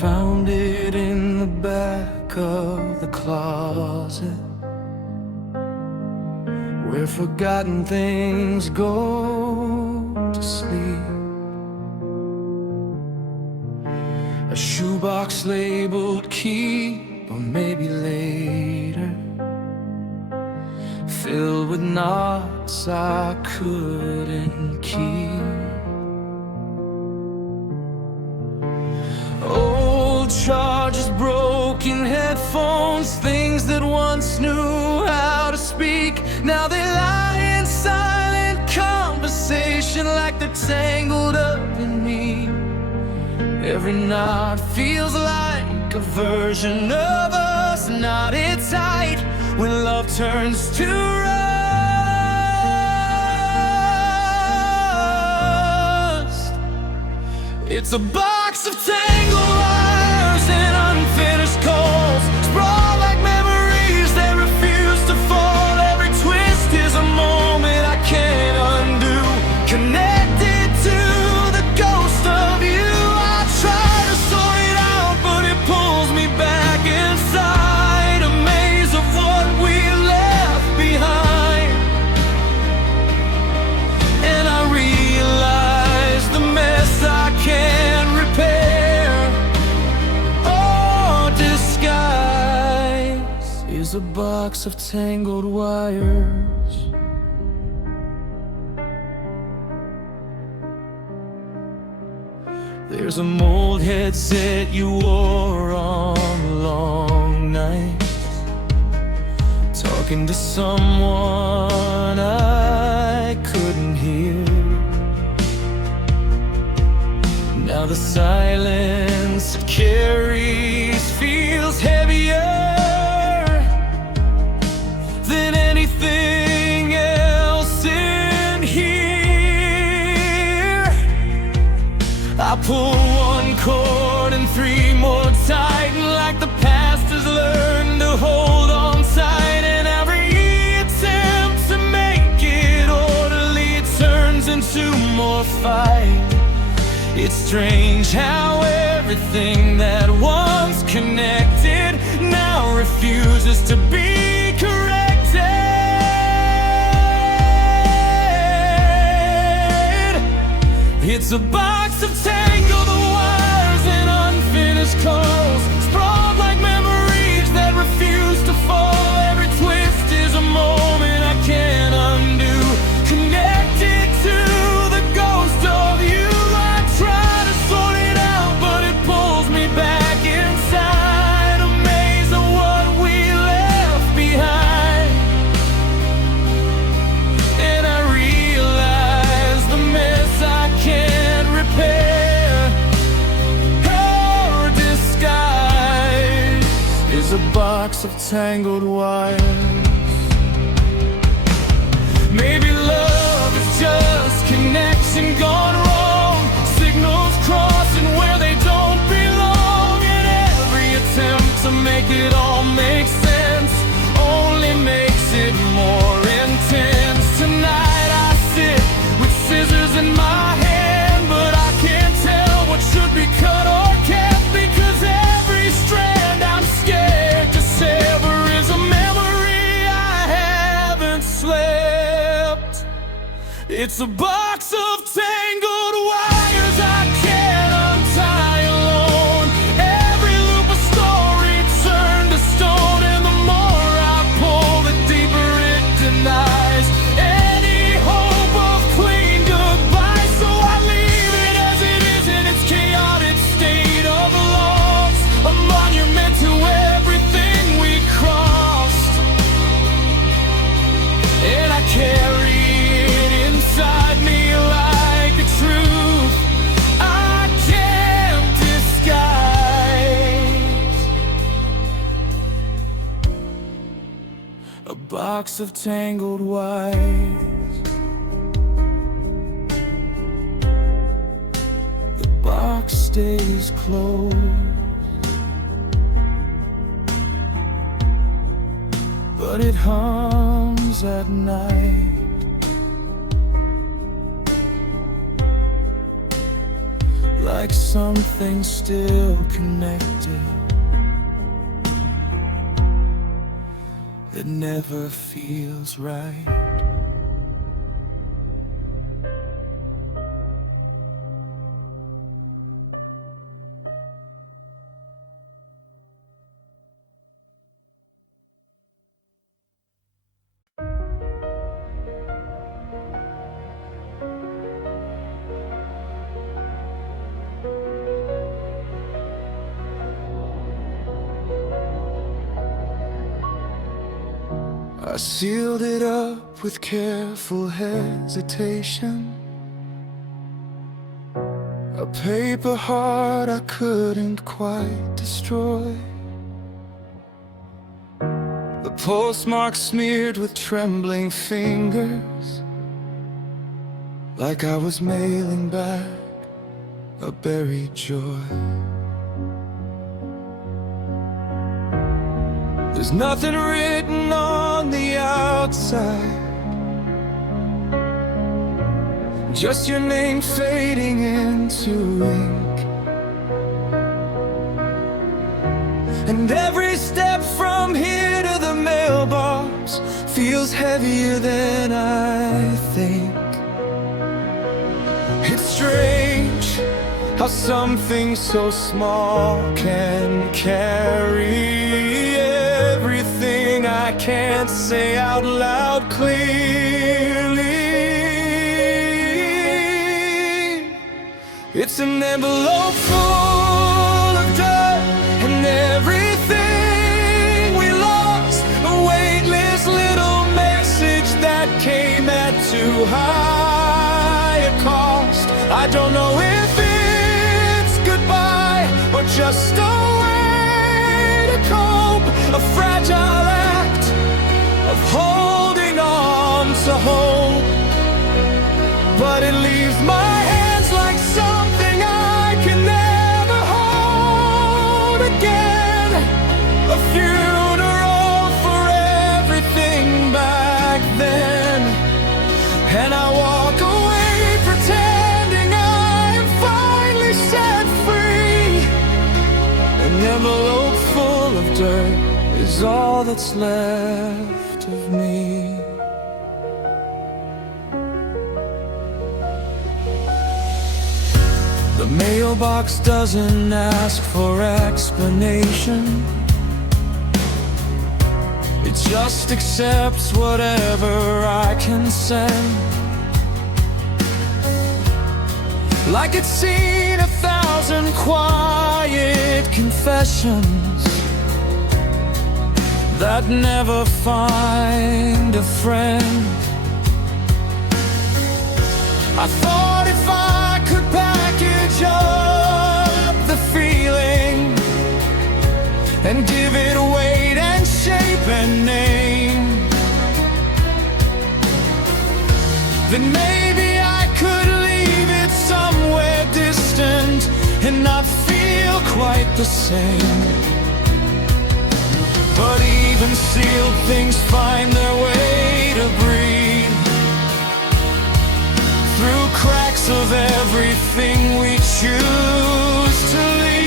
found it in the back of the closet, where forgotten things go to sleep. A shoebox labeled keep, or maybe later, filled with knots I couldn't keep. Old chargers, broken headphones, things that once knew how to speak, now they lie in silent conversation like they're tangled up in me. Every knot feels like a version of us knotted tight when love turns to rust. It's a box of tangled wires and unfinished calls, sprawled like memories that refuse to fall. Every twist is a moment I can't undo, connected to the ghost of you. I try to sort it out, but it pulls me back inside, a maze of what we left behind. And I realize the mess I can't repair or disguise is a box of tangled wires. There's a mold headset you wore on a long night, talking to someone I couldn't hear. Now the silence it carries feels heavier than anything else in here. I pull one cord and three more tighten, like the past has learned to hold on tight. And every attempt to make it orderly, it turns into more fight. It's strange how everything that once connected now refuses to be corrected. It's a box of tangled wires and unfinished calls, sprawled like memories that refuse to fall. Every twist is a moment I can't undo, connected to the ghost of you. I try to sort it out, but it pulls me back inside, a maze of what we left behind. And I realize the mess I can't repair or disguise is a box of tangled wires. Maybe love is just connection gone wrong, signals crossing where they don't belong. And every attempt to make it all make sense only makes it more intense. Tonight I sit with scissors in my hand, but I can't tell what should be cut or kept, because every strand I'm scared to sever is a memory I haven't slept. It's a box of tangled wires I can't untie alone. Every loop a story turned to stone, and the more I pull, the deeper it denies any hope of clean goodbye. So I leave it as it is in its chaotic state of loss, a monument to everything we crossed. And I carry it inside me like a truth I can't disguise. A box of tangled wires. The box stays closed, but it hums at night like something still connected that never feels right. I sealed it up with careful hesitation, a paper heart I couldn't quite destroy, the postmark smeared with trembling fingers, like I was mailing back a buried joy. There's nothing written on the outside, just your name fading into ink. And every step from here to the mailbox feels heavier than I think. It's strange how something so small can carry everything I can't say out loud clearly. It's an envelope full of dirt and everything we lost, a weightless little message that came at too high a cost. I don't know if it's goodbye or just a way to cope, a fragile act of holding on to hope. But it leaves my hands like something I can never hold again, a funeral for everything back then. And I walk away pretending I am finally set free. An envelope full of dirt is all that's left of me. The mailbox doesn't ask for explanation, it just accepts whatever I can send. Like it's seen 1,000 quiet confessions that never find a friend. I thought if I could package up the feeling and give it weight and shape and name, then maybe I could leave it somewhere distant and not feel quite the same. But even sealed things find their way to breathe through cracks of everything we choose to leave.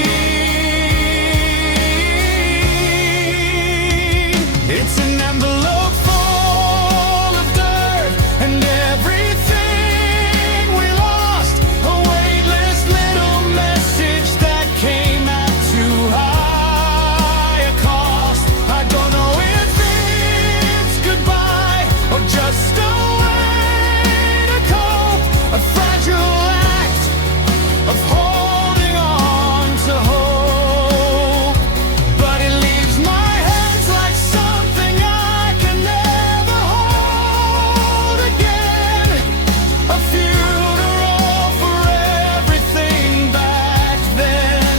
It's an envelope full of dirt and everything we lost, a weightless little message that came at too high a cost. I don't know if it's goodbye or just a a fragile act of holding on to hope. But it leaves my hands like something I can never hold again, a funeral for everything back then.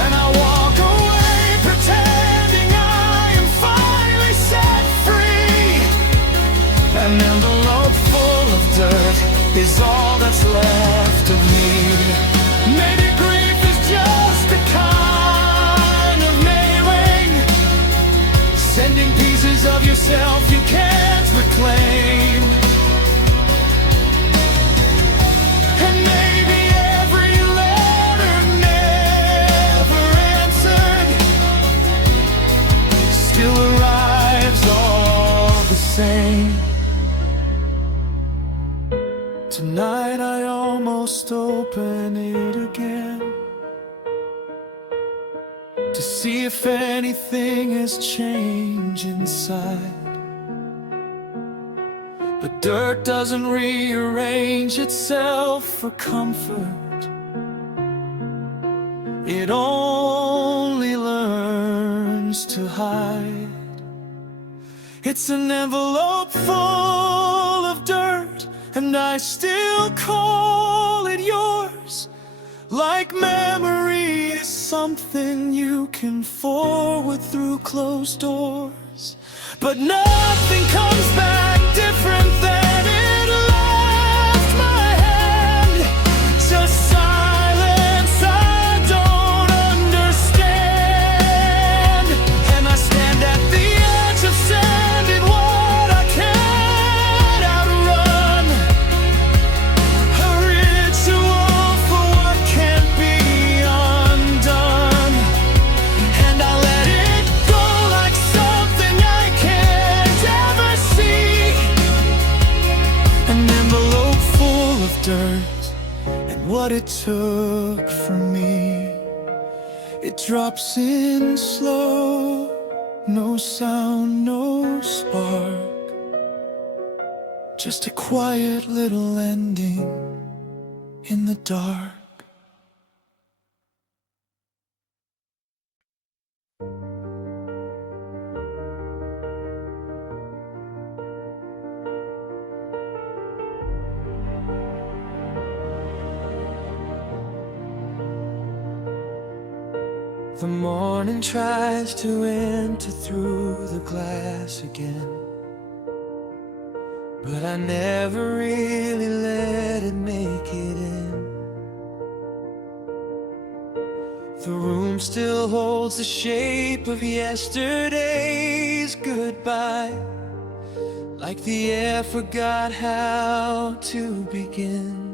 And I walk away pretending I am finally set free. An envelope full of dirt is all that's left of me. Maybe grief is just a kind of mailing, sending pieces of yourself you can't reclaim. And maybe every Tonight I almost open it again to see if anything has changed inside. But dirt doesn't rearrange itself for comfort. It only learns to hide. It's an envelope full of dirt, and I still call it yours. Like memory is something you can forward through closed doors. But nothing comes back different than it left my hand. Just silence I don't understand. And I stand at the edge of sand in what I can't outrun. A ritual for what can't be undone. And I let it go like something I can't ever see. An envelope full of dirt, and what it took from me. It drops in slow, no sound, no spark, just a quiet little ending in the dark. The morning tries to enter through the glass again, but I never really let it make it in. The room still holds the shape of yesterday's goodbye, like the air forgot how to begin.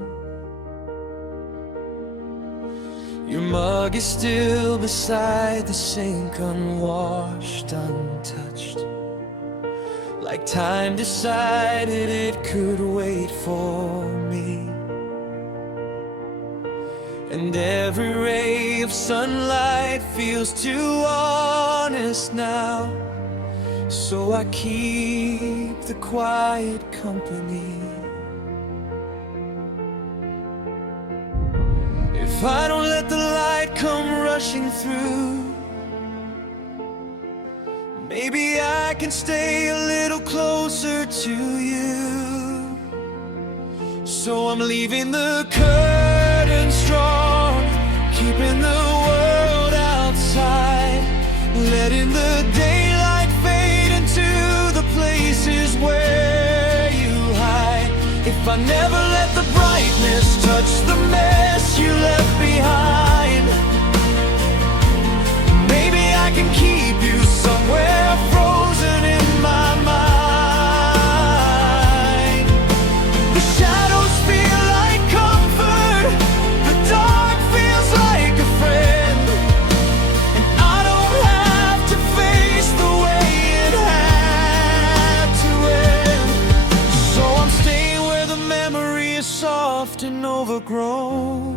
Your mug is still beside the sink, unwashed, untouched, like time decided it could wait for me. And every ray of sunlight feels too honest now, so I keep the quiet company. If I don't let the light come rushing through, maybe I can stay a little closer to you. So I'm leaving the curtains drawn, keeping the world outside, letting the daylight fade into the places where you hide. If I never let the brightness touch the mess you left behind, maybe I can keep you somewhere frozen in my mind. The shadows feel like comfort, the dark feels like a friend, and I don't have to face the way it had to end. So I'm staying where the memory is soft and overgrown,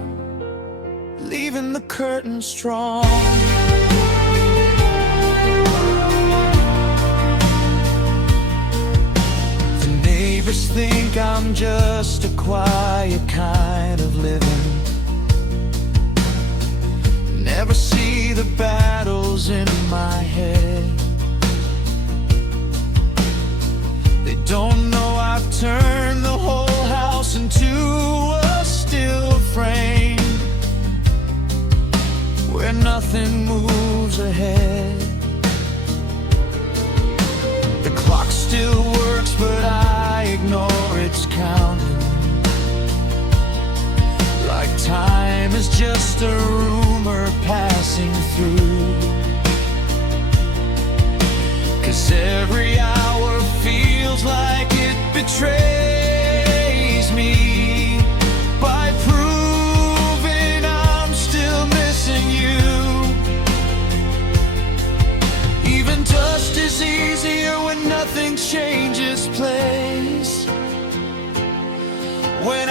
leaving the curtain strong. The neighbors think I'm just a quiet kind of living, never see the battles in my head. They don't know I've turned the whole house into a still frame, where nothing moves ahead. The clock still works, but I ignore its counting, like time is just a rumor passing through. 'Cause every hour feels like it betrays me by proving I'm still missing you. Even dust is easier when nothing changes place. When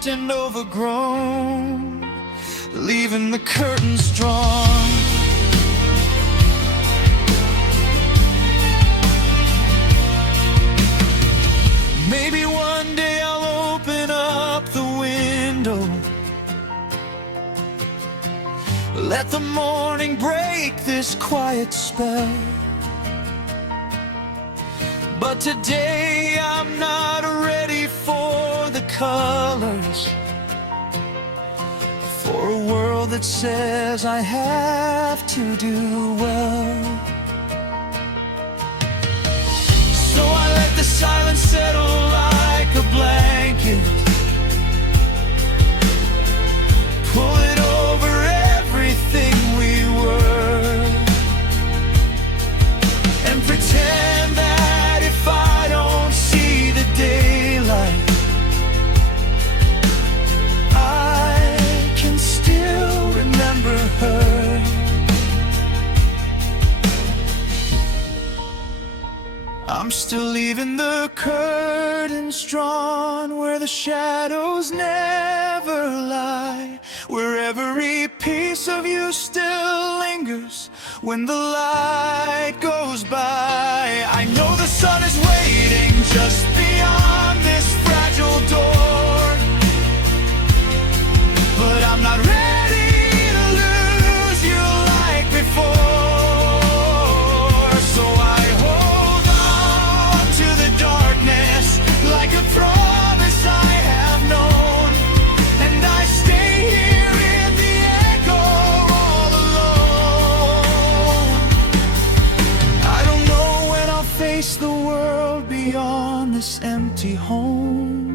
soft and overgrown, leaving the curtains drawn. Maybe one day I'll open up the window, let the morning break this quiet spell. But today I'm not ready for the colors, for a world that says I have to do well. So I let the silence settle like a blanket, pull it over everything we were, and pretend that if I don't see the daylight, I can still remember her. I'm still leaving the curtains drawn where the shadows never lie, where every piece of you still lingers when the light goes by. I know the sun is waiting just beyond this fragile door, but I'm not ready to lose you like before. So I hold on to the darkness like a promise I have known, and I stay here in the echo all alone. I don't know when I'll face the world beyond this empty home,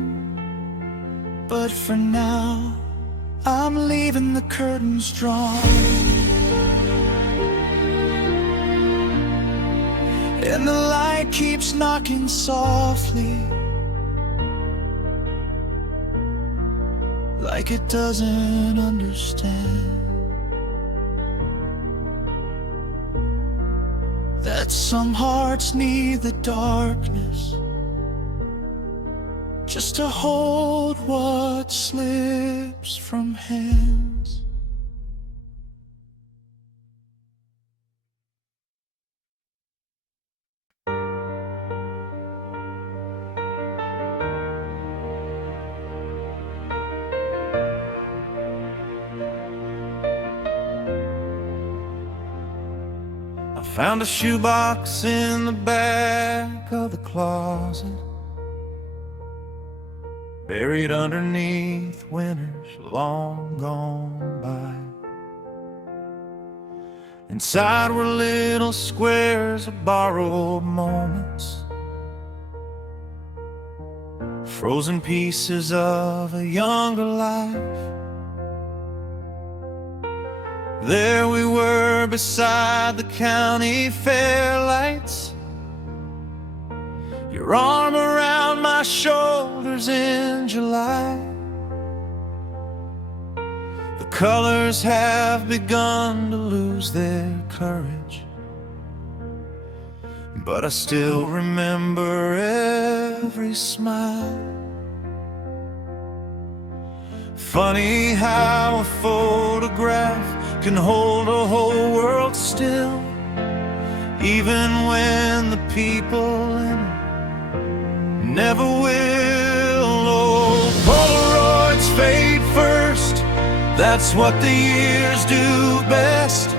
but for now I'm leaving the curtains drawn, and the light keeps knocking softly, like it doesn't understand that some hearts need the darkness just to hold what slips from hands. I found a shoebox in the back of the closet, buried underneath winters long gone by. Inside were little squares of borrowed moments, frozen pieces of a younger life. There we were beside the county fair lights, your arm around my shoulders in July. The colors have begun to lose their courage, but I still remember every smile. Funny how a photograph can hold a whole world still, even when the people in it never will. Oh, Polaroids fade first, that's what the years do best.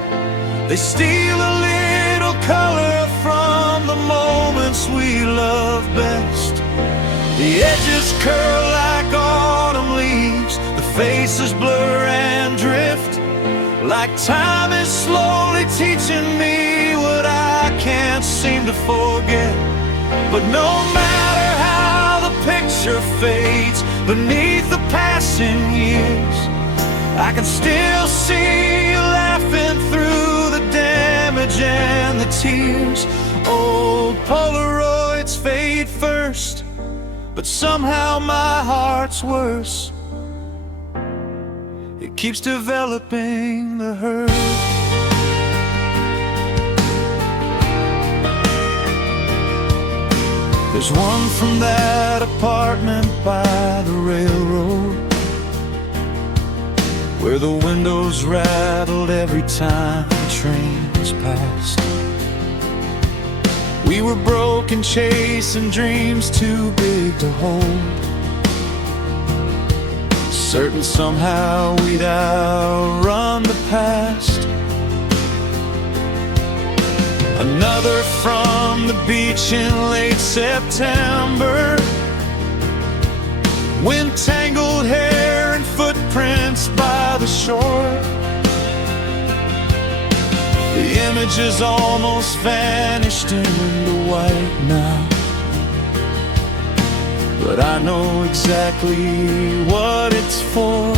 They steal a little color from the moments we love best. The edges curl like autumn leaves, the faces blur and drift, like time is slowly teaching me what I can't seem to forget. But no matter how the picture fades beneath the passing years, I can still see you laughing through the damage and the tears. Old Polaroids fade first, but somehow my heart's worse. It keeps developing the hurt. There's one from that apartment by the railroad, where the windows rattled every time trains passed. We were broken, chasing dreams too big to hold, certain somehow we'd outrun the past. Another from the beach in late September, wind tangled hair and footprints by the shore. The images almost vanished into white now, but I know exactly what it's for.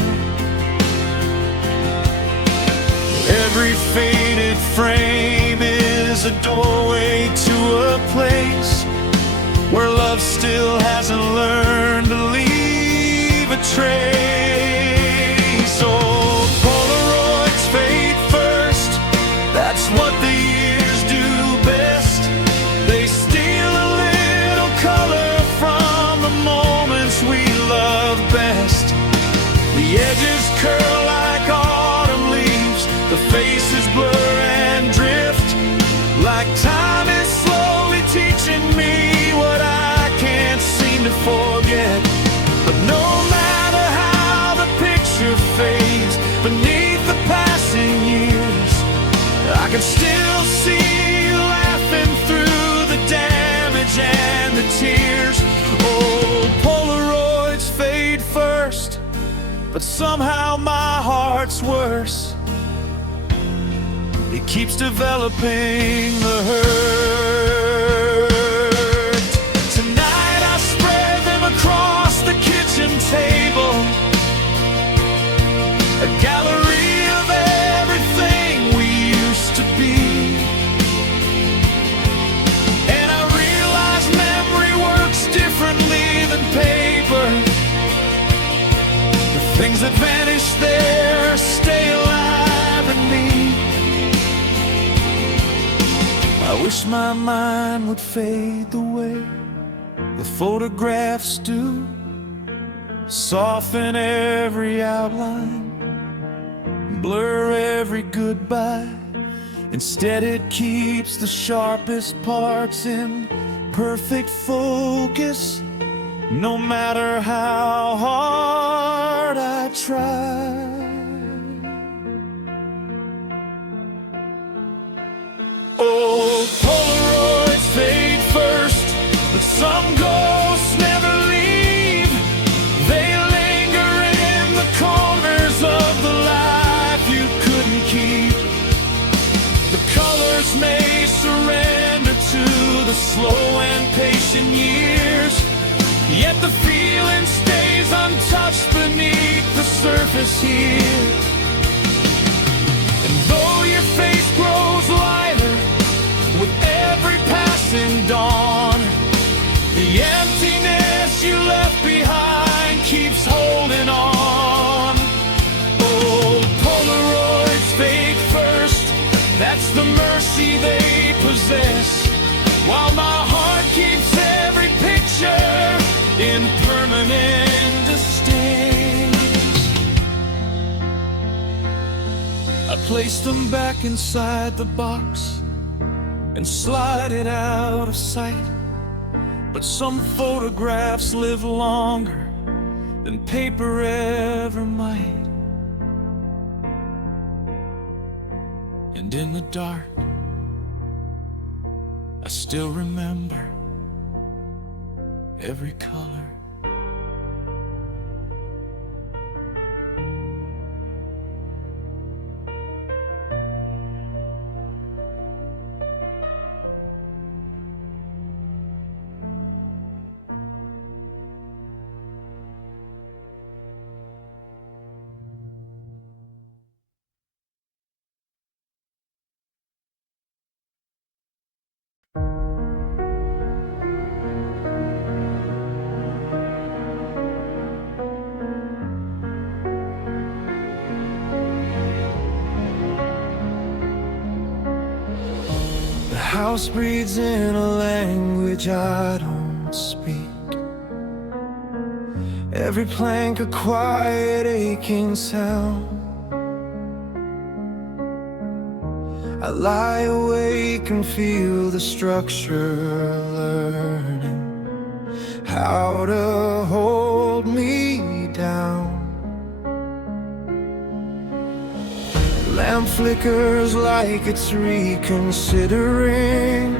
Every faded frame is a doorway to a place where love still hasn't learned to leave a trace. Oh, Polaroids fade first, that's what the years do best. They steal a little color from the moments we love best. The edges curl like autumn leaves, the faces blur and drift, like time is slowly teaching me what I can't seem to forget. But no matter how the picture fades beneath the passing years, I can still see you laughing through the damage and the tears. Oh, Polaroids fade first, but somehow my heart's worse. It keeps developing the hurt. Tonight I spread them across the kitchen table, a gallery of everything we used to be. And I realize memory works differently than paper. The things that vanish there stay alive in me. I wish my mind would fade the way the photographs do, soften every outline, blur every goodbye. Instead it keeps the sharpest parts in perfect focus, no matter how hard I try. Oh, Polaroids fade first, but some ghosts never leave. They linger in the corners of the life you couldn't keep. The colors may surrender to the slow and patient years, yet the feeling stays untouched beneath the surface here. And though your face grows lighter with every passing dawn, the emptiness you left behind keeps holding on. Oh, Polaroids fade first, that's the mercy they possess, while my heart keeps every picture in permanent disdace. I placed them back inside the box and slide it out of sight, but some photographs live longer than paper ever might. And in the dark, I still remember every color. House breathes in a language I don't speak. Every plank a quiet aching sound. I lie awake and feel the structure, learning how to hold me down. Lamp flickers like it's reconsidering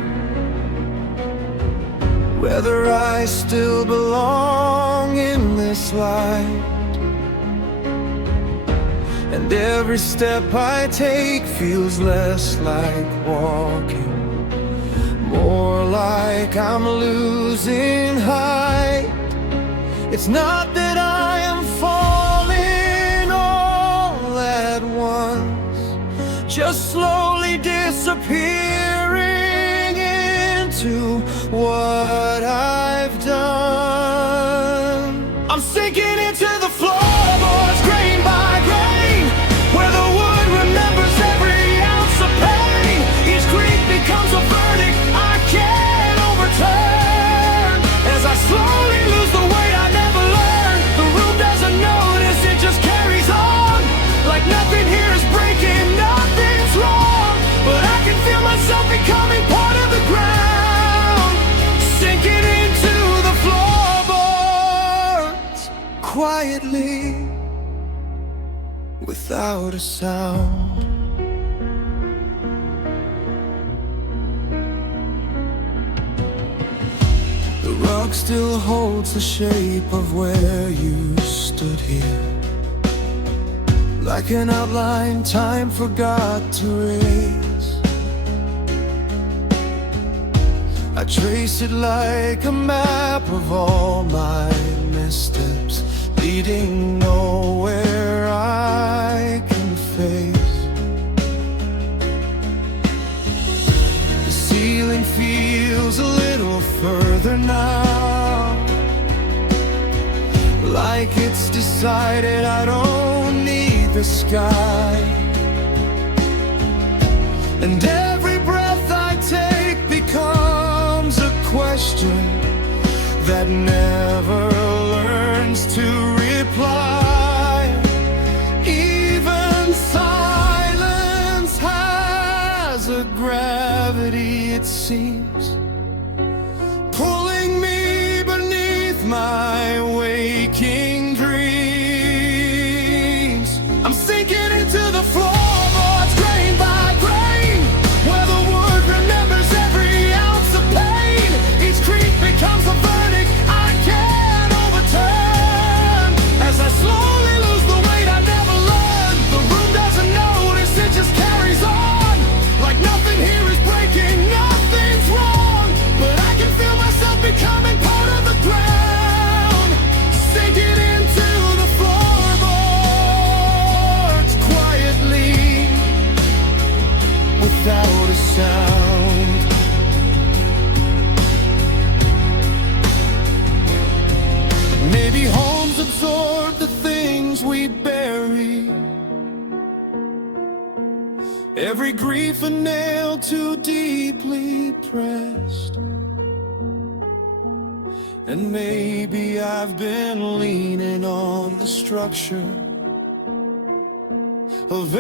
whether I still belong in this life. And every step I take feels less like walking, more like I'm losing height. It's not that I am falling all at once, just slowly disappearing into what I've done. I'm sinking into the floorboards grain by grain, where the wood remembers every ounce of pain. Each creak becomes a verdict I can't overturn. As I slowly lose the weight I never learned, the room doesn't notice, it just carries on. Like nothing here is breaking, nothing's wrong, but I can feel myself becoming part of the ground, sinking into the floorboards quietly, without a sound. The rug still holds the shape of where you stood here, like an outline time forgot to erase. I trace it like a map of all my missteps, leading nowhere I can face. The ceiling feels a little further now, like it's decided I don't need the sky. And every breath I take becomes a question that never learns to reply. Even silence has a gravity, it seems, pulling me beneath my waking dreams. I'm sinking into the floorboards grain by grain, where the wood remembers every ounce of pain. Each creak becomes a verdict I can't overturn. As I slowly lose the weight I never learned, the room doesn't notice, it just carries on. Like nothing here is breaking, nothing's wrong, but I can feel myself becoming part of the ground, sinking into the floorboards quietly, without a sound. Maybe homes absorb the things we bury, every grief a nail too deeply pressed. And maybe I've been leaning on the structure of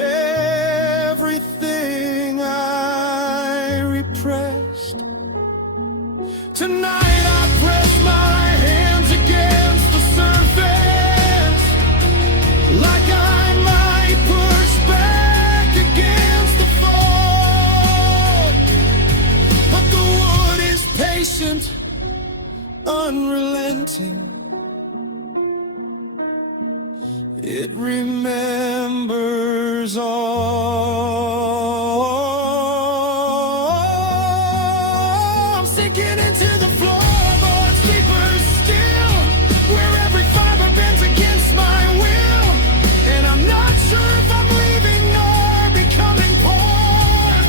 everything I repressed. Tonight I press my hands against the surface, like I might push back against the fall. But the wood is patient, unrelenting. It remembers all. I'm sinking into the floorboards deeper still, where every fiber bends against my will. And I'm not sure if I'm leaving or becoming part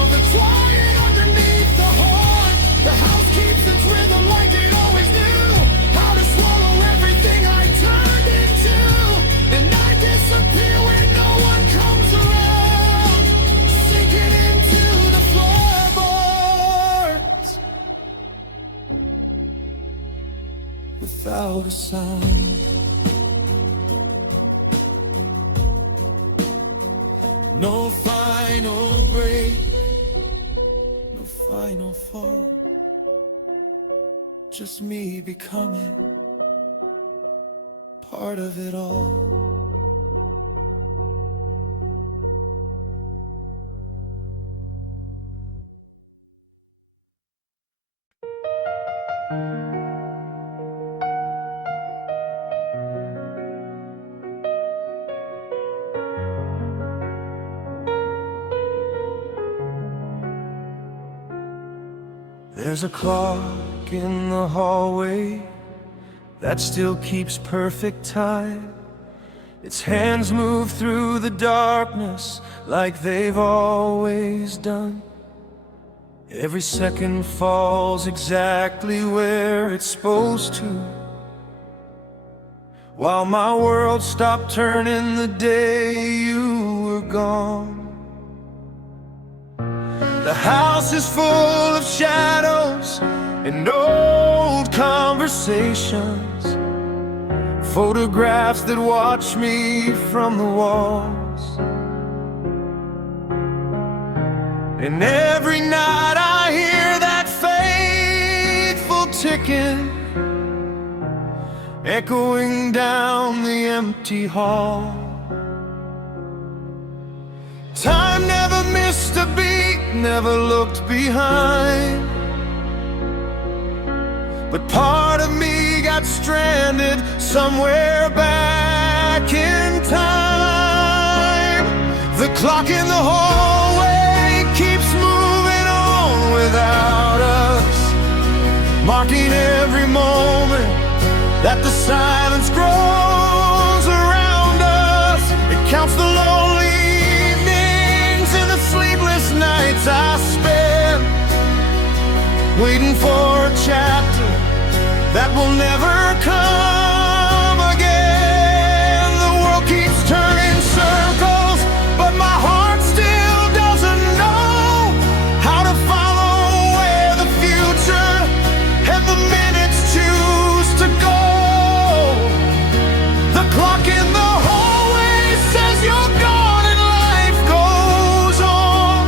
of the quiet underneath the heart. The house keeps its rhythm like it always knew how to swallow everything I turned into. And I disappear when no one comes around, sinking into the floorboards without a sound. No final break. final fall, just me becoming part of it all. There's a clock in the hallway that still keeps perfect time. Its hands move through the darkness like they've always done. Every second falls exactly where it's supposed to, while my world stopped turning the day you were gone. The house is full of shadows and old conversations, photographs that watch me from the walls. And every night I hear that faithful ticking echoing down the empty hall. Time never missed a beat, never looked behind, but part of me got stranded somewhere back in time. The clock in the hallway keeps moving on without us, marking every moment that the silence grows around us. It counts the lonely sleepless nights I spend waiting for a chapter that will never come again. The world keeps turning circles, but my heart still doesn't know how to follow where the future and the minutes choose to go. The clock in the hallway says you're gone and life goes on,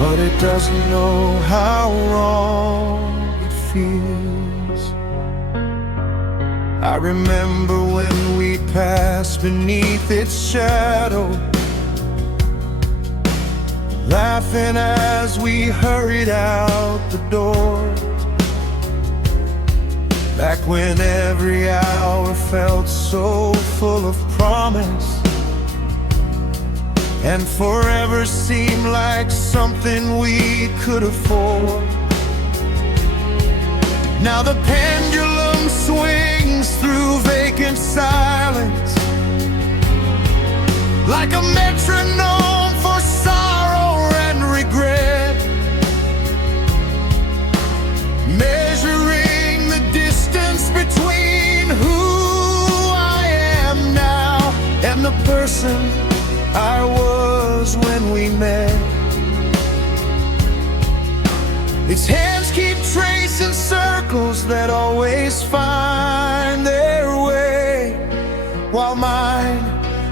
but it doesn't know how wrong it feels. I remember when we passed beneath its shadow, laughing as we hurried out the door. Back when every hour felt so full of promise, and forever seemed like something we could afford. Now the pendulum swings through vacant silence, like a metronome for sorrow and regret, measuring the distance between who I am now and the person I was when we met. Its hands keep tracing circles that always find their way, while mine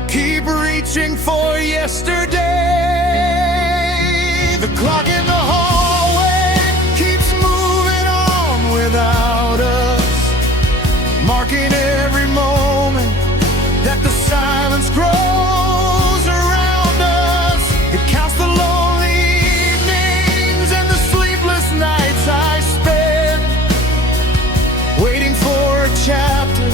keep reaching for yesterday. The clock in the hallway keeps moving on without us, marking every moment that the silence grows. It counts the lonely evenings and the sleepless nights I spend waiting for a chapter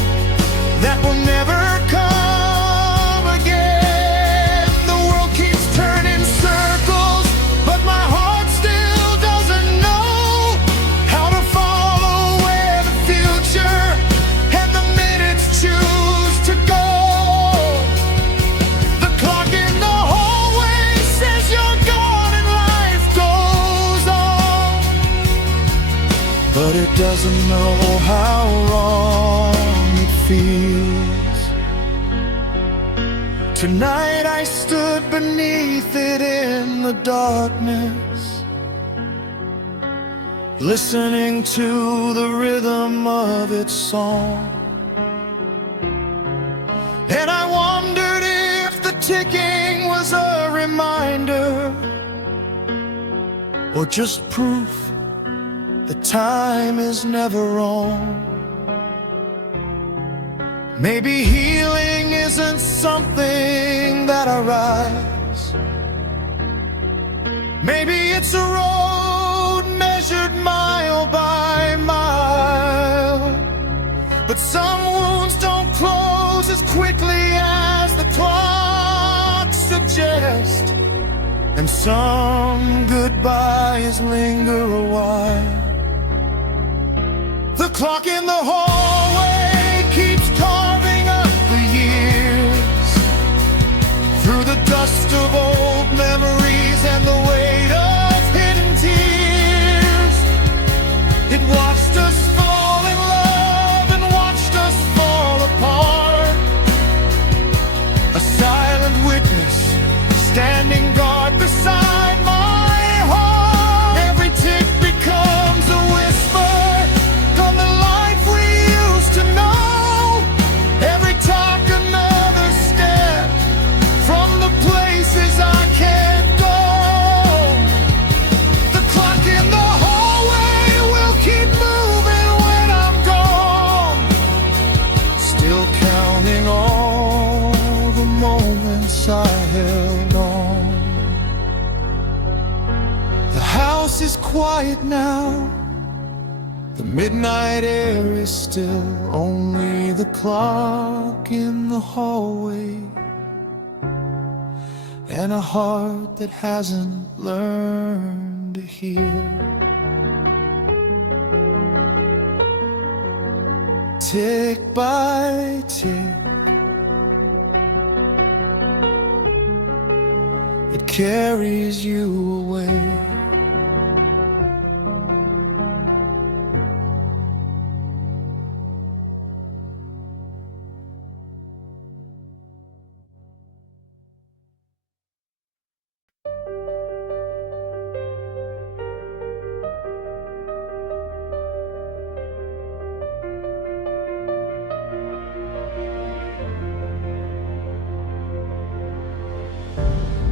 that will never come again. The world keeps turning circles, but my heart still doesn't know how to follow where the future and the minutes choose to go. The clock in the hallway says you're gone and life goes on, but it doesn't know how wrong it feels. Tonight I stood beneath it in the darkness, listening to the rhythm of its song, and I wondered if the ticking was a reminder, or just proof that time is never wrong. Maybe healing isn't something that arrives. Maybe it's a road measured mile by mile. But some wounds don't close as quickly as the clock suggests, and some goodbyes linger a while. The clock in the hallway keeps carving up the years through the dust of old memories and the weight of hidden tears. It watched us fall in love and watched us fall apart, a silent witness standing guard beside my heart. Every tick becomes a whisper from the life we used to know. Every talk another step from the places I can't go. The clock in the hallway will keep moving when I'm gone, still counting all the moments I held on. The house is quiet now, the midnight air is still, only the clock in the hallway, and a heart that hasn't learned to hear. Tick by tick, it carries you away.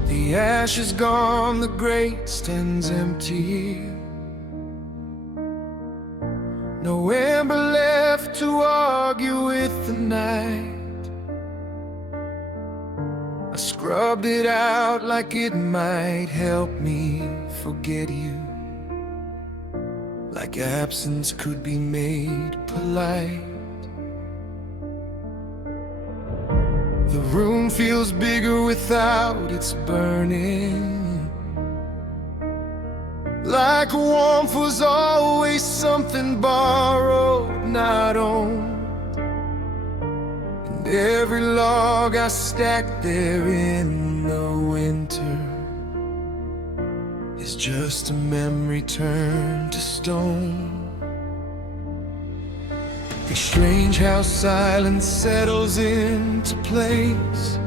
The ash is gone, the grate stands empty. No ember left to argue with the night. I scrubbed it out like it might help me forget you, like absence could be made polite. The room feels bigger without its burning, like warmth was always something borrowed, not owned. And every log I stacked there in the winter is just a memory turned to stone. It's strange how silence settles into place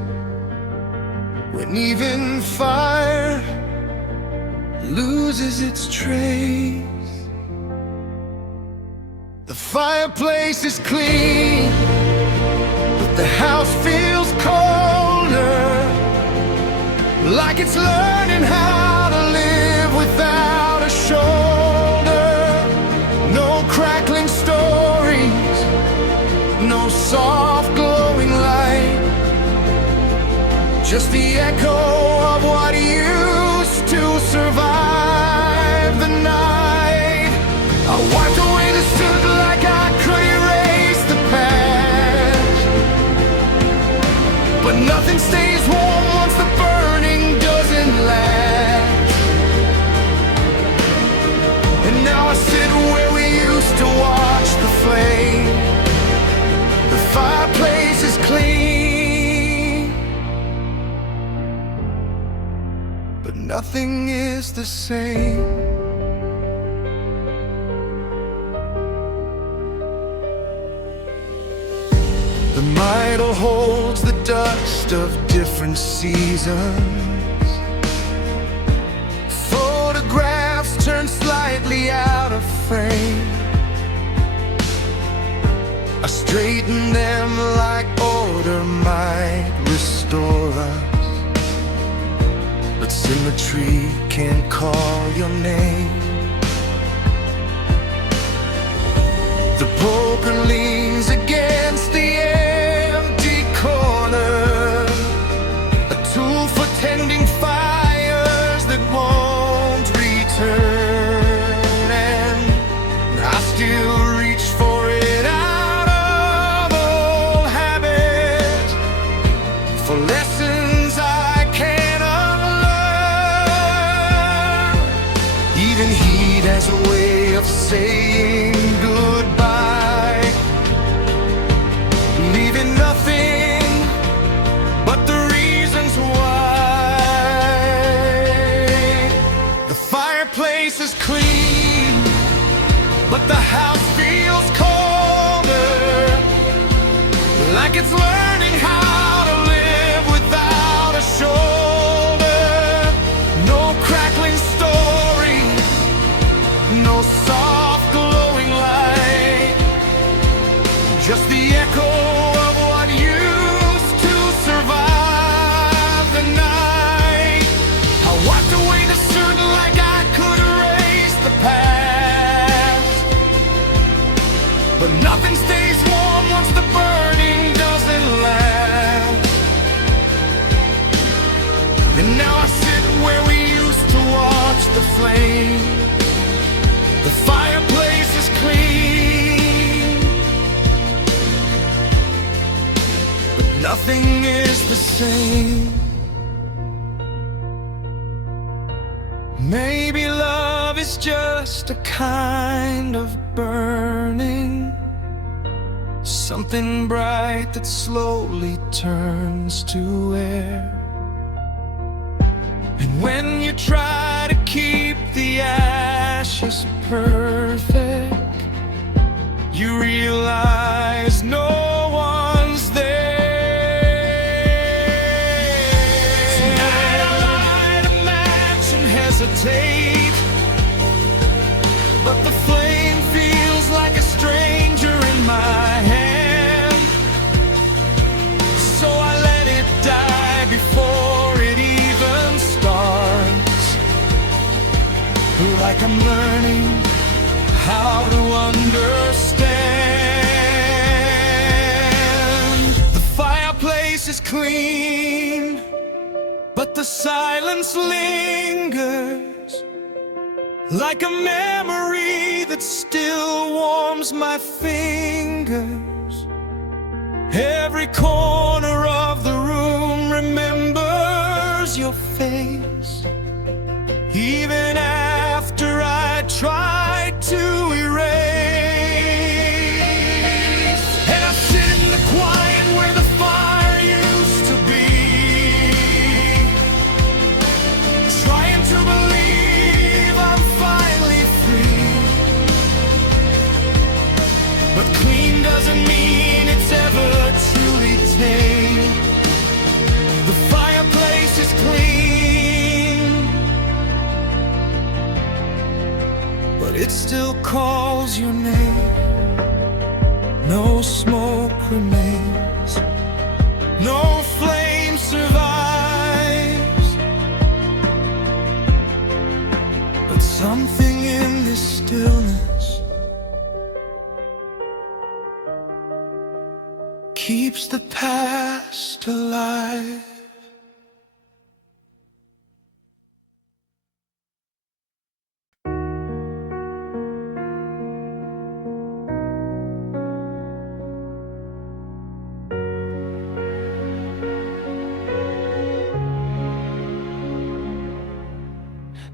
when even fire loses its trace. The fireplace is clean, but the house feels colder, like it's learning how to live without a shoulder. No crackling stories, no soft glowing light, just the echo of what used to survive the night. I wiped away the soot like I could erase the past, but nothing stays warm once the burning doesn't last. And now I sit where we used to watch the flame. The fireplace is clean, but nothing is the same. The idol holds the dust of different seasons. Photographs turn slightly out of frame. I straighten them like order might restore us, but symmetry can't can't call your name. The poker leans against the empty corner, a tool for tending fires that won't return. And I still reach for it out of old habit, for lessons I can't unlearn. Even heat has a way of saying goodbye, leaving nothing but the reasons why. The fireplace is clean, but the house feels colder, like it's learning how to live without a shoulder. No crackling story, no soft glowing light, just the echo of what used to survive the night. I walked away to certain like I could erase the past, but nothing stays warm once the burning doesn't last. And now I sit where we used to watch the flame. The fireplace is clean, but nothing is the same. Maybe love is just a kind of burning, something bright that slowly turns to air. And when you try to keep the ashes perfect, you realize no one's there. Tonight I light a match and hesitate, but the flame feels like a stranger in my hand. So I let it die before it even starts, like I'm learning how to understand. The fireplace is clean, but the silence lingers, like a memory that still warms my fingers. Every corner of the room remembers your face, even after I tried to erase. And I sit in the quiet where the fire used to be, trying to believe I'm finally free. But clean doesn't mean it's ever truly tame. The fireplace is clean, but it still calls your name. No smoke remains, no flame survives, but something in this stillness keeps the past alive.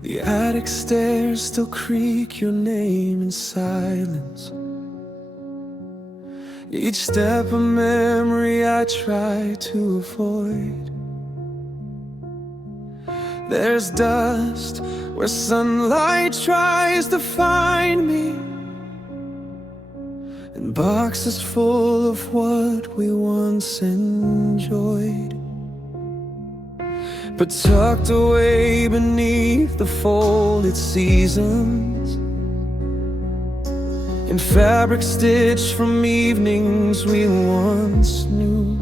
The attic stairs still creak your name in silence. Each step a memory I try to avoid. There's dust where sunlight tries to find me, and boxes full of what we once enjoyed, but tucked away beneath the folded seasons, in fabric stitched from evenings we once knew.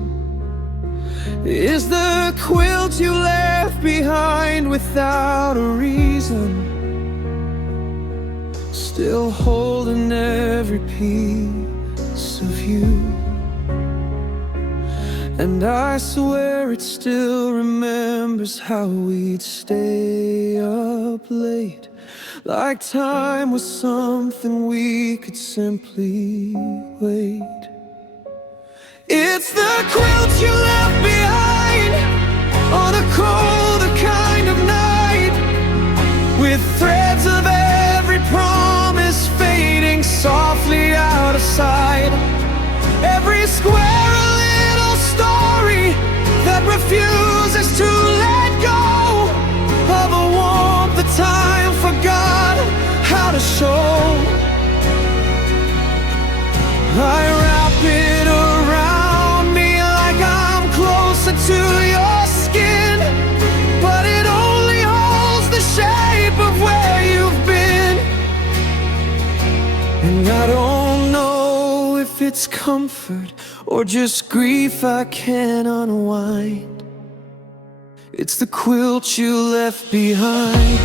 Is the quilt you left behind without a reason still holding every piece of you? And I swear it still remembers how we'd stay up late, like time was something we could simply wait. It's the quilt you left behind on a colder kind of night, with threads of every promise fading softly out of sight. Every square a little story that refuses to let go of a warmth that time forgot how to show. I wrap it around me like I'm closer to your skin, but it only holds the shape of where you've been. And I don't know if it's comfort or just grief I can't unwind. It's the quilt you left behind.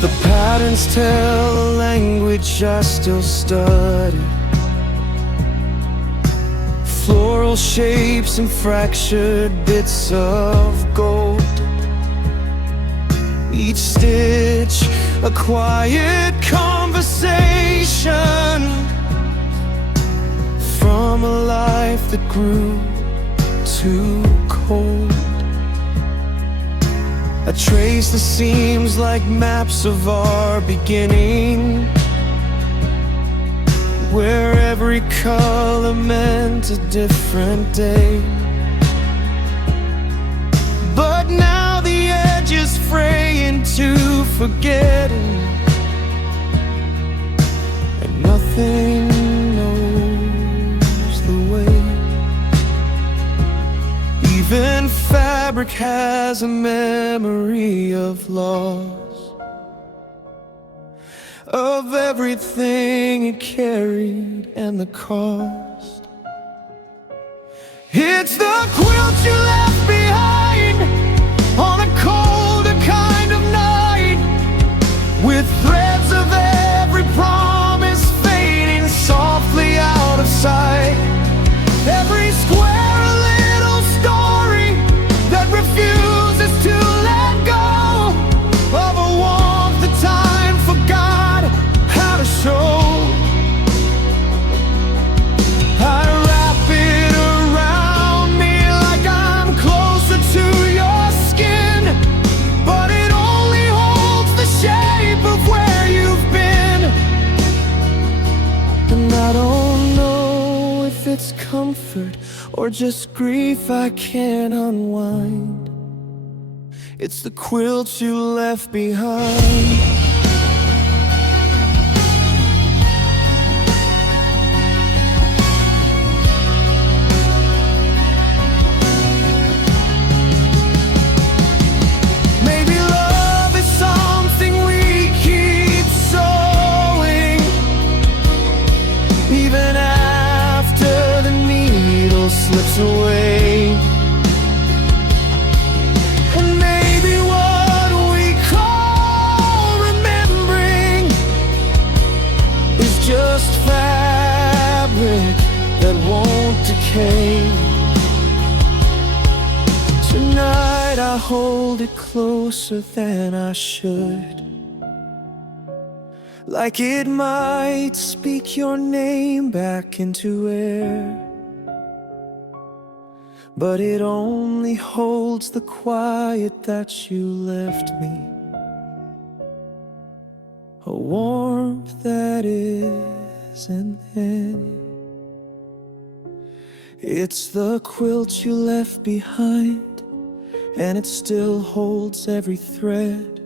The patterns tell a language I still study, floral shapes and fractured bits of gold. Each stitch a quiet conversation from a life that grew too cold. I trace the seams like maps of our beginning, where every color meant a different day. But now the edges fray into forgetting, and nothing knows the way. Even fabric has a memory of loss, of everything it carried and the cost. It's the quilt you left behind on a colder kind of night, with threads of every promise fading softly out of sight. Every square a little story that refuses to let go of a warmth that time forgot how to show. I wrap it around me like I'm closer to your skin, but it only holds the shape of where you've been. And I don't know if it's comfort or just grief I can't unwind. It's the quilt you left behind. Maybe love is something we keep sewing, even after the needle slips away. And maybe what we call remembering is just fabric that won't decay. Tonight I hold it closer than I should, like it might speak your name back into air. But it only holds the quiet that you left me, a warmth that isn't there. It's the quilt you left behind, and it still holds every thread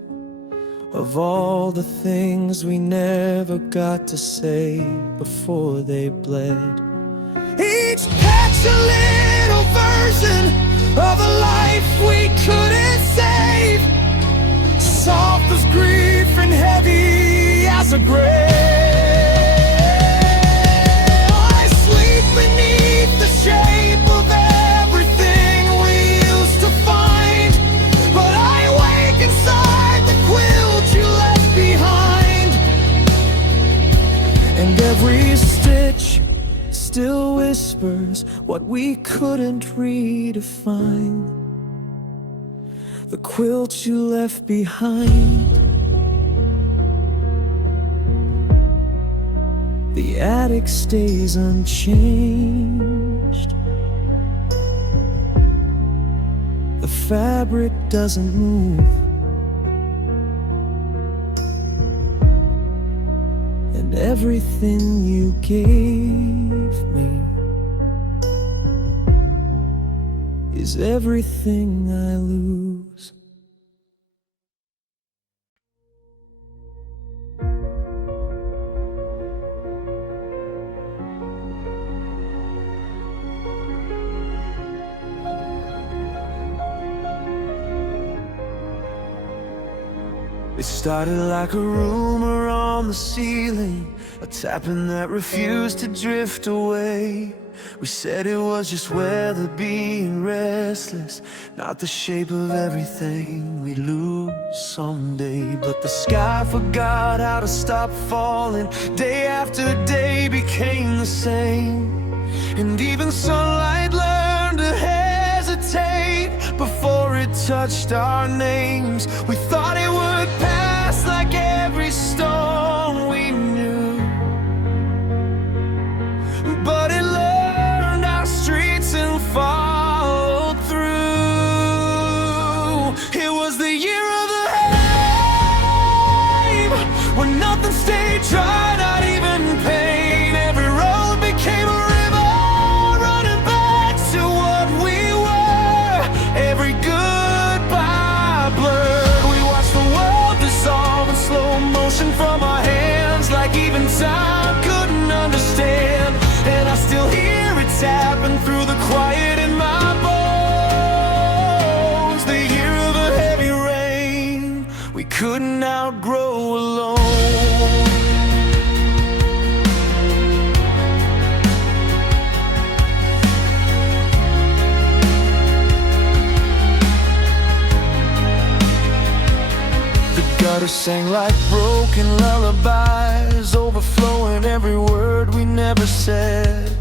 of all the things we never got to say before they bled. Each patch a little version of a life we couldn't save. across a grave. I sleep beneath the shape of everything we used to find, but I wake inside the quilt you left behind. And every stitch still whispers what we couldn't redefine. The quilt you left behind. The attic stays unchanged. The fabric doesn't move. And everything you gave me is everything I lose. It started like a rumor on the ceiling, a tapping that refused to drift away. We said it was just weather being restless, not the shape of everything we'd lose someday. But the sky forgot how to stop falling. Day after day became the same, and even sunlight learned to hesitate before it touched our names. We thought it would pass like every storm we knew, but it learned our streets and followed through. It was the year of the haze, when nothing stayed dry, not even pain. Every road became a river, running back to what we were. Every goodbye blurred. We watched the world dissolve in slow motion from our hands, like even time couldn't understand. And I still hear it tapping through the quiet in my bones. The year of a heavy rain we couldn't outgrow alone. The gutter sang like broken lullabies, overflowing every word we never said.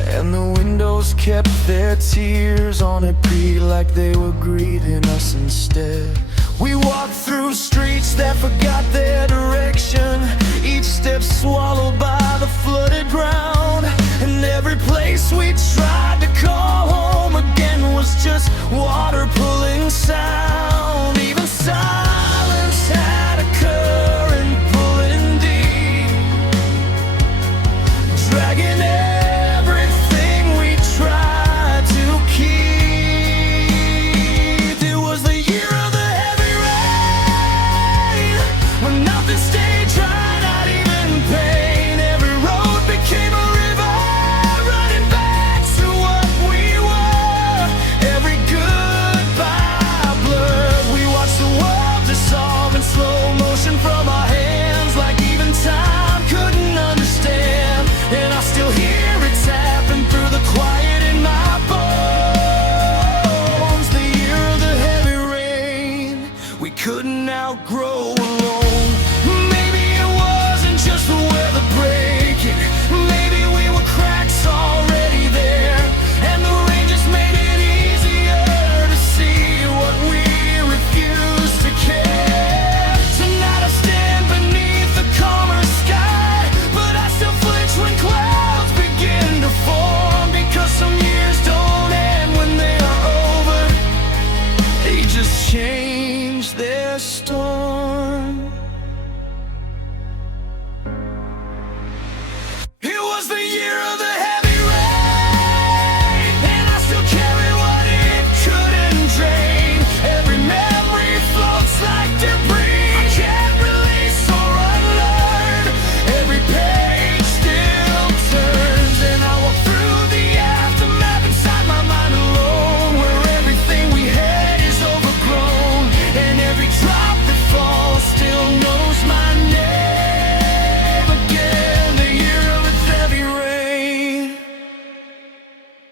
And the windows kept their tears on repeat, like they were greeting us instead. We walked through streets that forgot their direction, each step swallowed by the flooded ground. And every place we tried to call home again was just water pulling sound. Even silence had a current pulling deep, dragging everything we tried to keep. It was the year of the heavy rain, when nothing stayed dry, not even pain. Every road became a river, running back to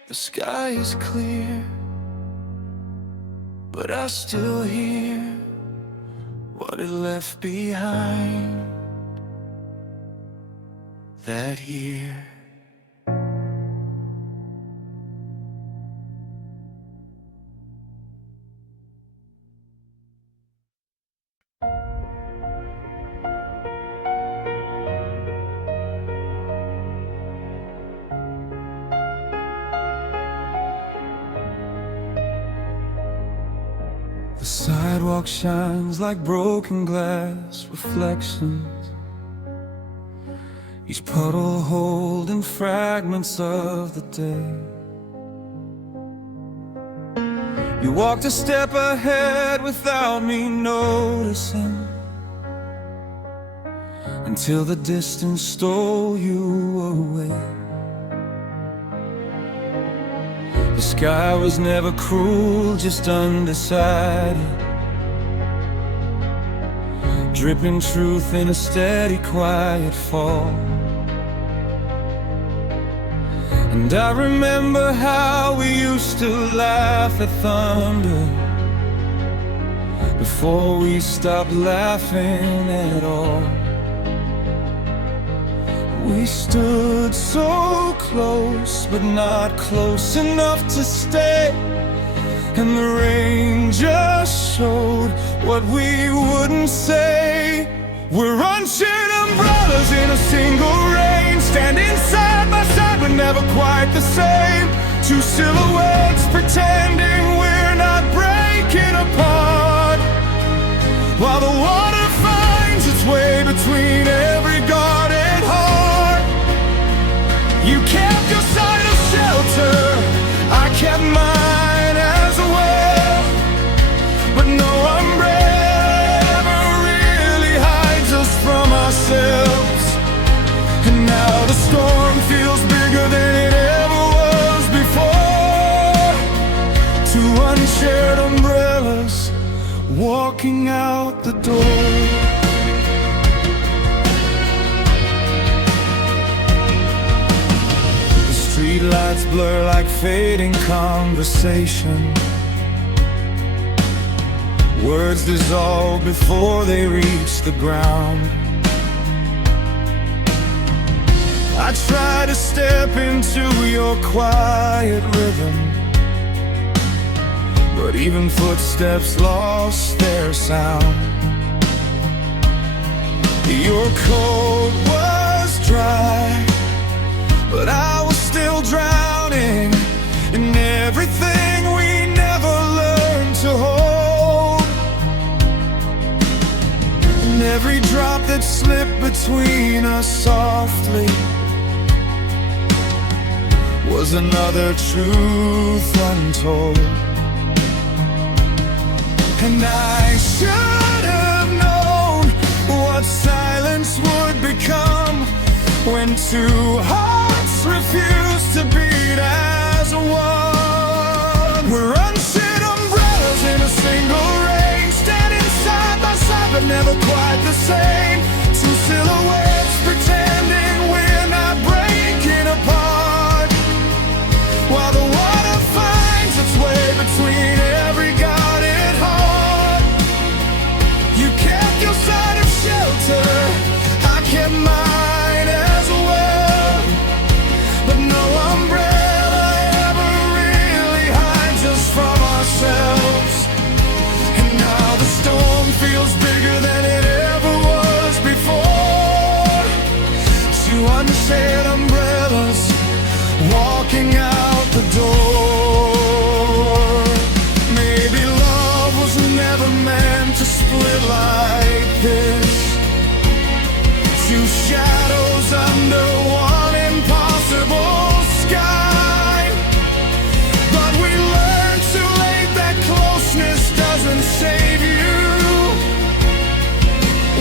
The sky is clear, but I still hear what it left behind that year. The sidewalk shines like broken glass reflections, each puddle holding fragments of the day. You walked a step ahead without me noticing, until the distance stole you away. The sky was never cruel, just undecided, dripping truth in a steady, quiet fall. And I remember how we used to laugh at thunder before we stopped laughing at all. We stood so close, but not close enough to stay. And the rain just showed what we wouldn't say. We're unshared umbrellas in a single rain, standing side by side but never quite the same. Two silhouettes pretending we're not breaking apart, while the water finds its way between every guarded heart. You kept your side of shelter, I kept mine as well, but no umbrella ever really hides us from ourselves. And now the storm feels bigger than it ever was before. Two unshared umbrellas walking out the door. Streetlights blur like fading conversation. Words dissolve before they reach the ground. I try to step into your quiet rhythm, but even footsteps lost their sound. Your coat was dry, but I was still drowning in everything we never learned to hold. And every drop that slipped between us softly was another truth untold. And I should have known what silence would become when two hearts refuse to beat as one. We're unshared umbrellas in a single rain, standing side by side but never quite the same. Two silhouettes pretending we're not breaking apart, while the water finds its way between every guarded heart. You kept your side of shelter, I kept mine as well, but no umbrella ever really hides us from ourselves. And now the storm feels bigger than it ever was before. Two unshared umbrellas walking out the door. Maybe love was never meant to split like this. Two shadows under one impossible sky. But we learned too late that closeness doesn't save you.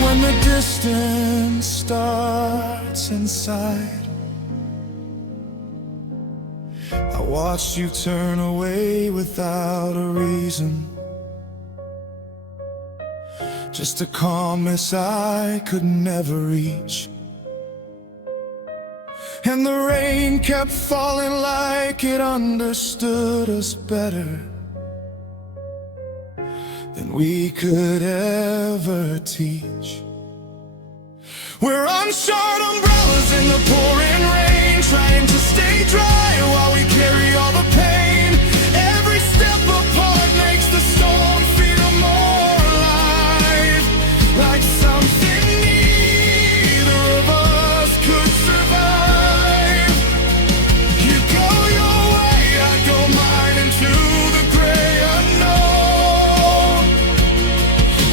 When the distance starts inside, I watched you turn away without a reason, just a calmness I could never reach. And the rain kept falling like it understood us better than we could ever teach. We're unshod umbrellas in the pouring rain, trying to stay dry while we carry all the pain. Every step apart makes the storm feel more alive, like something neither of us could survive. You go your way, I go mine, into the gray unknown.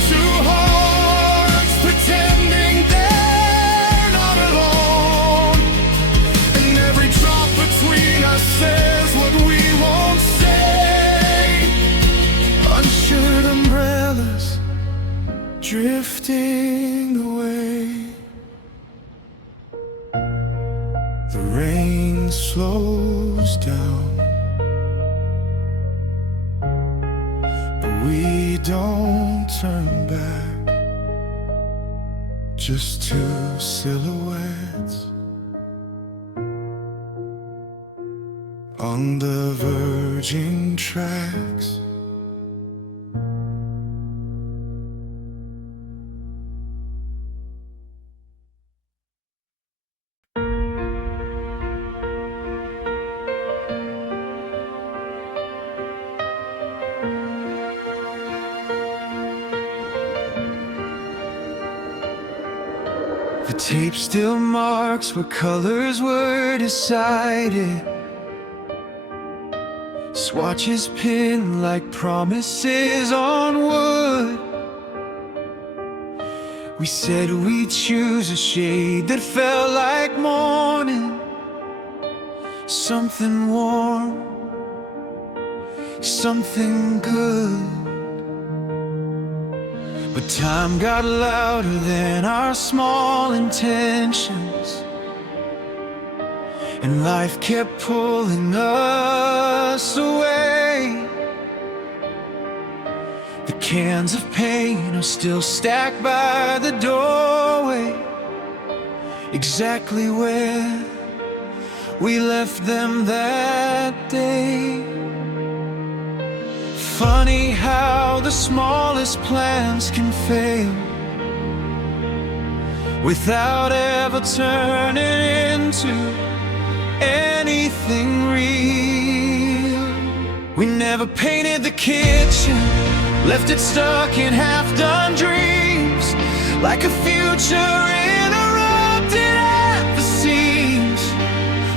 Two hearts pretending they're not alone, and every drop between us says what we won't say. Unshould umbrellas drifting away. The rain slows down, but we don't turn back. Just two silhouettes on the verging tracks. The tape still marks where colors were decided. Swatches pinned like promises on wood. We said we'd choose a shade that felt like morning, something warm, something good. But time got louder than our small intentions, and life kept pulling us away. The cans of pain are still stacked by the doorway, exactly where we left them that day. Funny how the smallest plans can fail without ever turning into anything real. We never painted the kitchen, left it stuck in half-done dreams, like a future interrupted at the seams.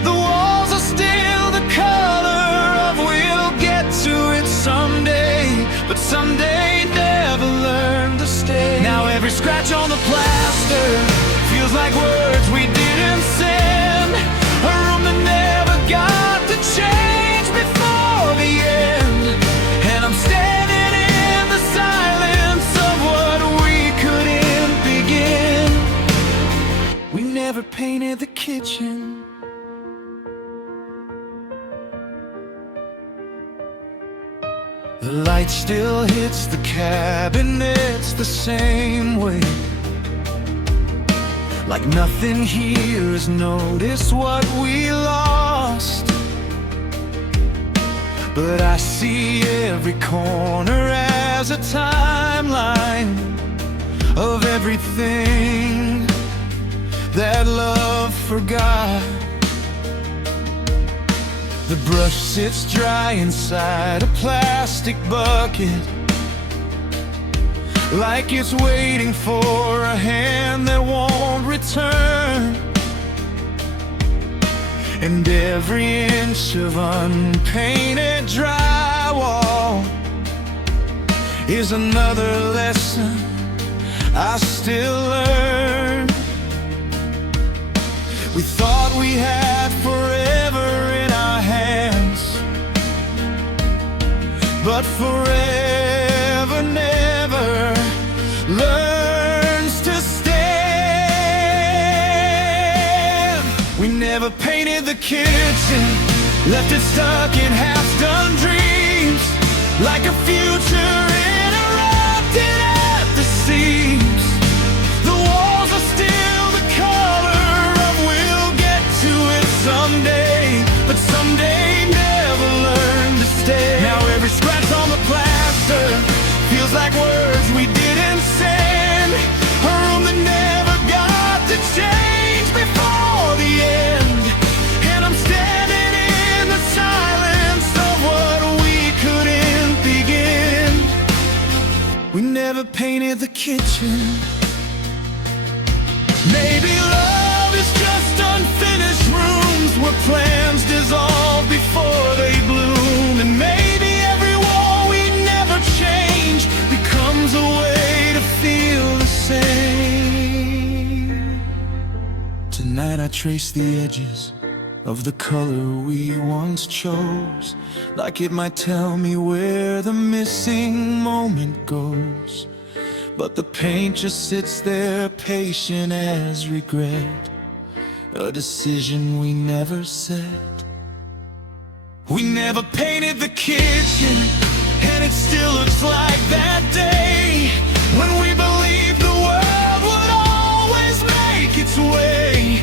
The walls are still the color of we'll get to it someday, but someday never learned to stay. Now every scratch on the plaster feels like words we didn't send, a room that never got to change before the end. And I'm standing in the silence of what we couldn't begin. We never painted the kitchen. The light still hits the cabinets the same way, like nothing here has noticed what we lost. But I see every corner as a timeline of everything that love forgot. The brush sits dry inside a plastic bucket, like it's waiting for a hand that won't return. And every inch of unpainted drywall is another lesson I still learn. We thought we had forever in our hands, but forever never learns to stand. We never painted the kitchen, left it stuck in half-done dreams, like a future interrupted at the seams. The walls are still the color of we'll get to it but someday never learned to stay. Now every scratch on the plaster feels like words we didn't send. A room that never got to change before the end. And I'm standing in the silence of what we couldn't begin. We never painted the kitchen. Maybe love is just unfinished rooms where plans dissolve before they bloom. And maybe every wall we never change becomes a way to feel the same. Tonight I trace the edges of the color we once chose, like it might tell me where the missing moment goes. But the paint just sits there patient as regret, a decision we never said. We never painted the kitchen, and it still looks like that day when we believed the world would always make its way.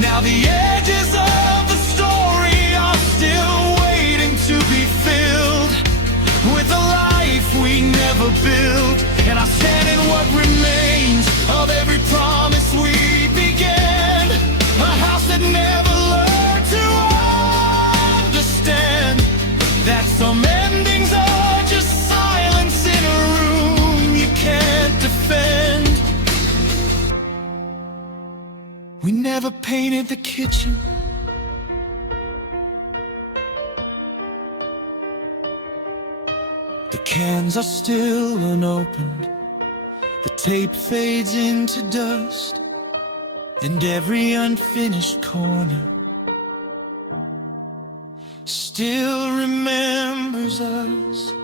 Now the edges of the story are still waiting to be filled with a life we never built. And I stand in what remains of every promise we began. A house that never learned to understand that some endings are just silence in a room you can't defend. We never painted the kitchen. The cans are still unopened, the tape fades into dust, and every unfinished corner still remembers us.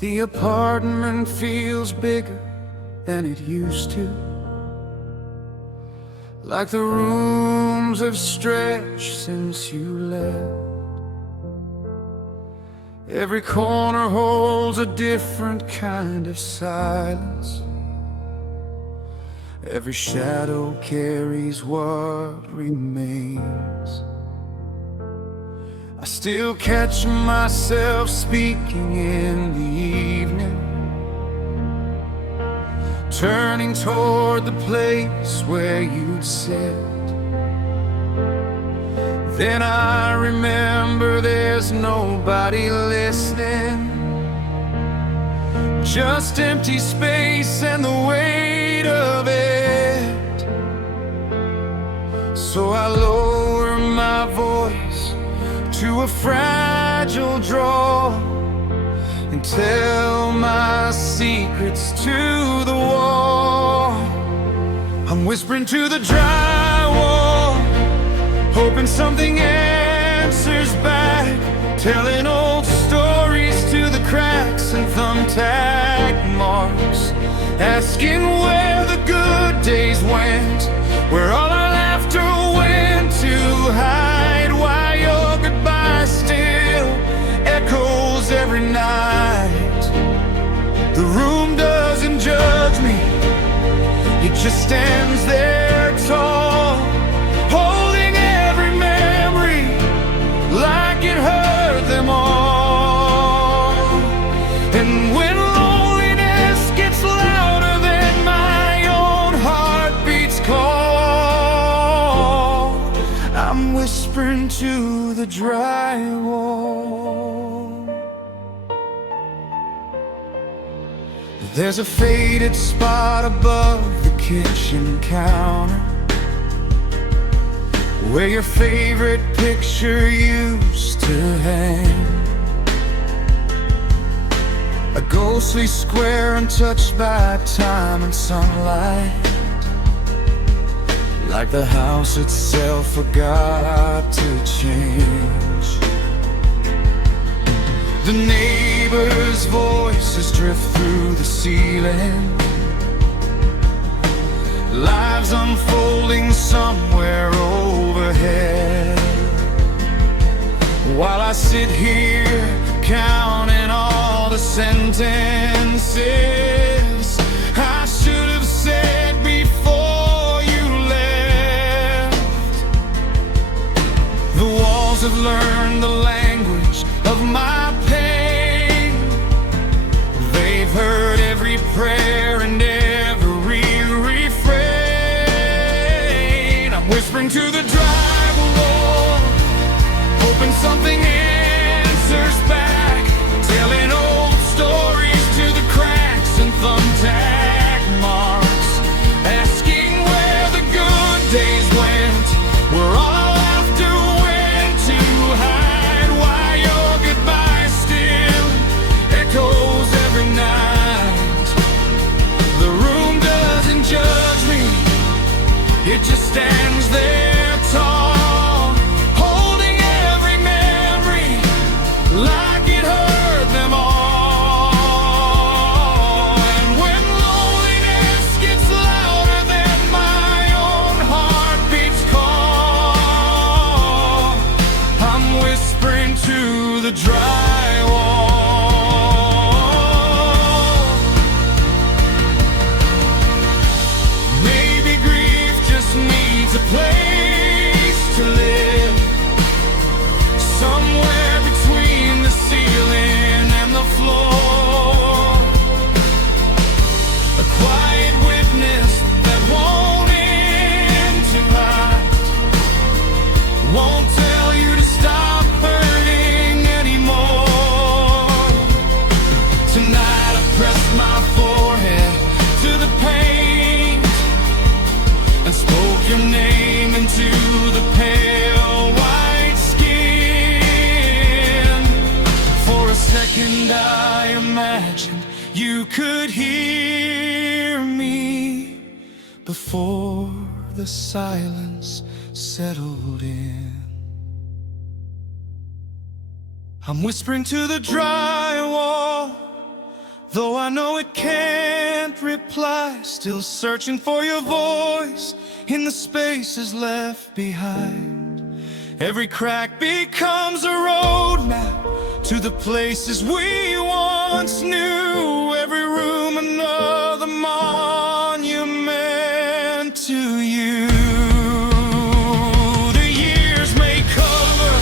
The apartment feels bigger than it used to, like the rooms have stretched since you left. Every corner holds a different kind of silence. Every shadow carries what remains. I still catch myself speaking in the evening, turning toward the place where you'd sit. Then I remember there's nobody listening, just empty space and the weight of it. So I lower my voice to a fragile draw and tell my secrets to the wall. I'm whispering to the drywall, hoping something answers back, telling old stories to the cracks and thumbtack marks, asking where the good days went, where all our laughter went to hide, why your goodbye still echoes every night. The room doesn't judge me, it just stands there tall, holding every memory like it hurt them all. And when loneliness gets louder than my own heartbeat's call, I'm whispering to the drywall. There's a faded spot above the kitchen counter where your favorite picture used to hang. A ghostly square untouched by time and sunlight, like the house itself forgot to change. The neighbor's voices drift through the ceiling, lives unfolding somewhere overhead, while I sit here counting all the sentences I should have said before you left. The walls have learned the language of my pain. They've heard every prayer and every refrain. I'm whispering to the drywall, hoping something answers back, telling old stories to the cracks and thumbtack marks, asking where the good days went, where all our laughter went to hide, why your goodbye still echoes every night. The room doesn't judge me, it just stands there tall, holding every memory like it hurt them all. And when loneliness gets louder than my own heartbeat's call, I'm whispering to the drywall. Maybe grief just needs a place to live, somewhere between the ceiling and the floor. A quiet witness that won't interact, won't tell you to stop hurting anymore. Tonight I pressed my forehead to the paint and spoke your name into the pale white skin. For a second I imagined you could hear me before the silence settled in. I'm whispering to the drywall, though I know it can't reply, still searching for your voice in the spaces left behind. Every crack becomes a roadmap to the places we once knew, every room another monument to you. The years may cover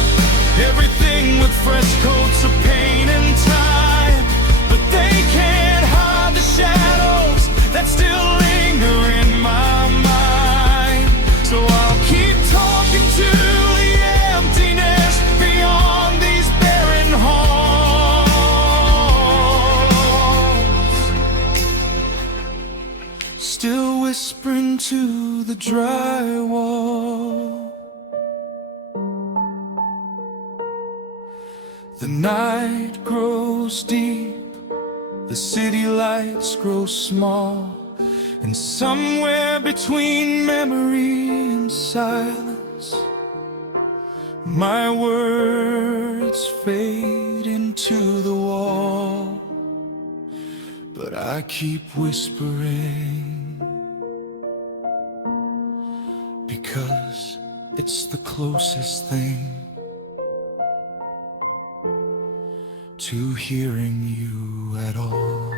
everything with fresh coats of paint and time, but they can't hide the shadows that still linger in my mind. So I'll keep talking to the emptiness beyond these barren halls, still whispering to the drywall. The night grows deep, the city lights grow small, and somewhere between memory and silence, my words fade into the wall. But I keep whispering, because it's the closest thing to hearing you at all.